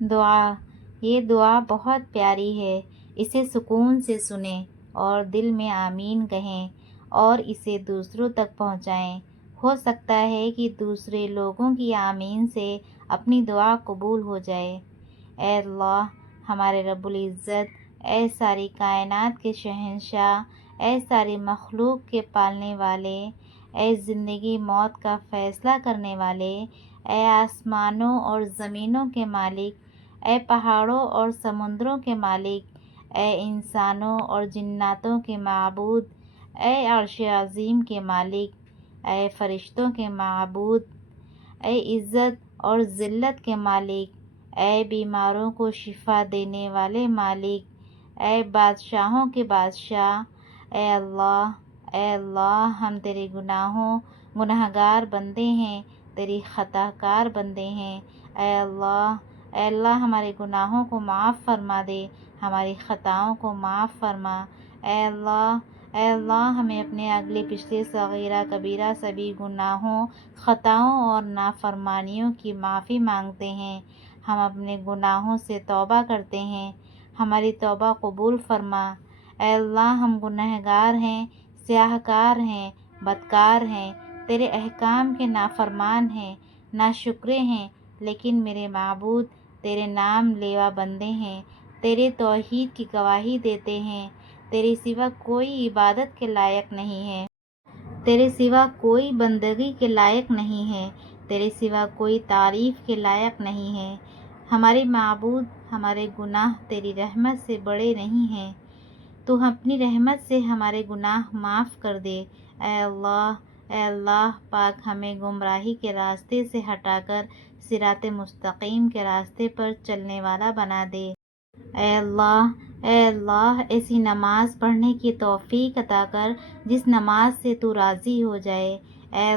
دعا، یہ دعا بہت پیاری ہے، اسے سکون سے سنیں اور دل میں آمین کہیں اور اسے دوسروں تک پہنچائیں۔ ہو سکتا ہے کہ دوسرے لوگوں کی آمین سے اپنی دعا قبول ہو جائے۔ اے اللہ ہمارے رب العزت، اے ساری کائنات کے شہنشاہ، اے ساری مخلوق کے پالنے والے، اے زندگی موت کا فیصلہ کرنے والے، اے آسمانوں اور زمینوں کے مالک، اے پہاڑوں اور سمندروں کے مالک، اے انسانوں اور جناتوں کے معبود، اے عرش عظیم کے مالک، اے فرشتوں کے معبود، اے عزت اور ذلت کے مالک، اے بیماروں کو شفا دینے والے مالک، اے بادشاہوں کے بادشاہ، اے اللہ، اے اللہ ہم تیرے گناہگار بندے ہیں، تیری خطا کار بندے ہیں۔ اے اللہ ہمارے گناہوں کو معاف فرما دے، ہماری خطاؤں کو معاف فرما۔ اے اللہ ہمیں اپنے اگلے پچھلے صغیرہ کبیرہ سبھی گناہوں، خطاؤں اور نافرمانیوں کی معافی مانگتے ہیں۔ ہم اپنے گناہوں سے توبہ کرتے ہیں، ہماری توبہ قبول فرما۔ اے اللہ ہم گنہگار ہیں، سیاہ کار ہیں، بدکار ہیں، تیرے احکام کے نافرمان ہیں، ناشکرے ہیں، لیکن میرے معبود تیرے نام لیوا بندے ہیں، تیرے توحید کی گواہی دیتے ہیں۔ تیرے سوا کوئی عبادت کے لائق نہیں ہے، تیرے سوا کوئی بندگی کے لائق نہیں ہے، تیرے سوا کوئی تعریف کے لائق نہیں ہے۔ ہمارے معبود، ہمارے گناہ تیری رحمت سے بڑے نہیں ہیں، تو اپنی رحمت سے ہمارے گناہ معاف کر دے۔ اے اللہ پاک ہمیں گمراہی کے راستے سے ہٹا کر صراط مستقیم کے راستے پر چلنے والا بنا دے۔ اے اللہ ایسی نماز پڑھنے کی توفیق عطا کر جس نماز سے تو راضی ہو جائے۔ اے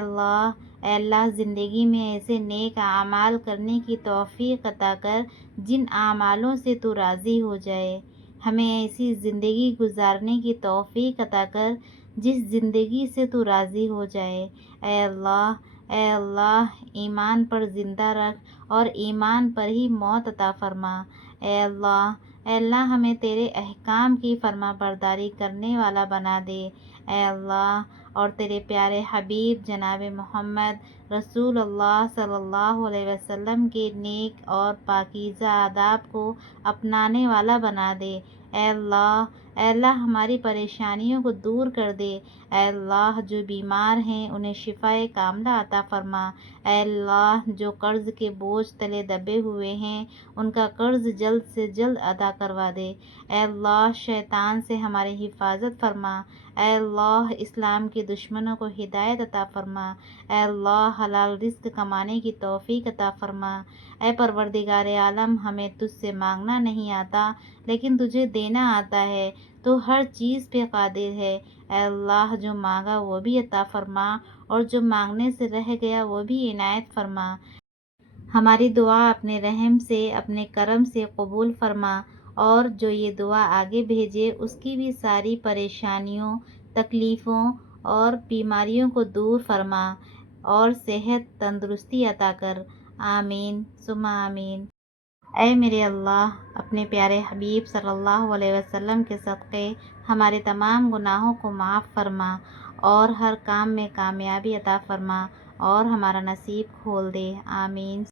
اللہ زندگی میں ایسے نیک اعمال کرنے کی توفیق عطا کر جن اعمالوں سے تو راضی ہو جائے۔ ہمیں ایسی زندگی گزارنے کی توفیق عطا کر جس زندگی سے تو راضی ہو جائے۔ اے اللہ ایمان پر زندہ رکھ اور ایمان پر ہی موت عطا فرما۔ اے اللہ ہمیں تیرے احکام کی فرما برداری کرنے والا بنا دے۔ اے اللہ اور تیرے پیارے حبیب جناب محمد رسول اللہ صلی اللہ علیہ وسلم کے نیک اور پاکیزہ آداب کو اپنانے والا بنا دے۔ اے اللہ ہماری پریشانیوں کو دور کر دے۔ اے اللہ جو بیمار ہیں انہیں شفائے کاملہ عطا فرما۔ اے اللہ جو قرض کے بوجھ تلے دبے ہوئے ہیں ان کا قرض جلد سے جلد ادا کروا دے۔ اے اللہ شیطان سے ہماری حفاظت فرما۔ اے اللہ اسلام کے دشمنوں کو ہدایت عطا فرما۔ اے اللہ حلال رزق کمانے کی توفیق عطا فرما۔ اے پروردگار عالم ہمیں تجھ سے مانگنا نہیں آتا لیکن تجھے دینا آتا ہے، تو ہر چیز پہ قادر ہے۔ اے اللہ جو مانگا وہ بھی عطا فرما اور جو مانگنے سے رہ گیا وہ بھی عنایت فرما۔ ہماری دعا اپنے رحم سے، اپنے کرم سے قبول فرما اور جو یہ دعا آگے بھیجے اس کی بھی ساری پریشانیوں، تکلیفوں اور بیماریوں کو دور فرما اور صحت تندرستی عطا کر۔ آمین ثم آمین۔ اے میرے اللہ اپنے پیارے حبیب صلی اللہ علیہ وسلم کے صدقے ہمارے تمام گناہوں کو معاف فرما اور ہر کام میں کامیابی عطا فرما اور ہمارا نصیب کھول دے۔ آمین۔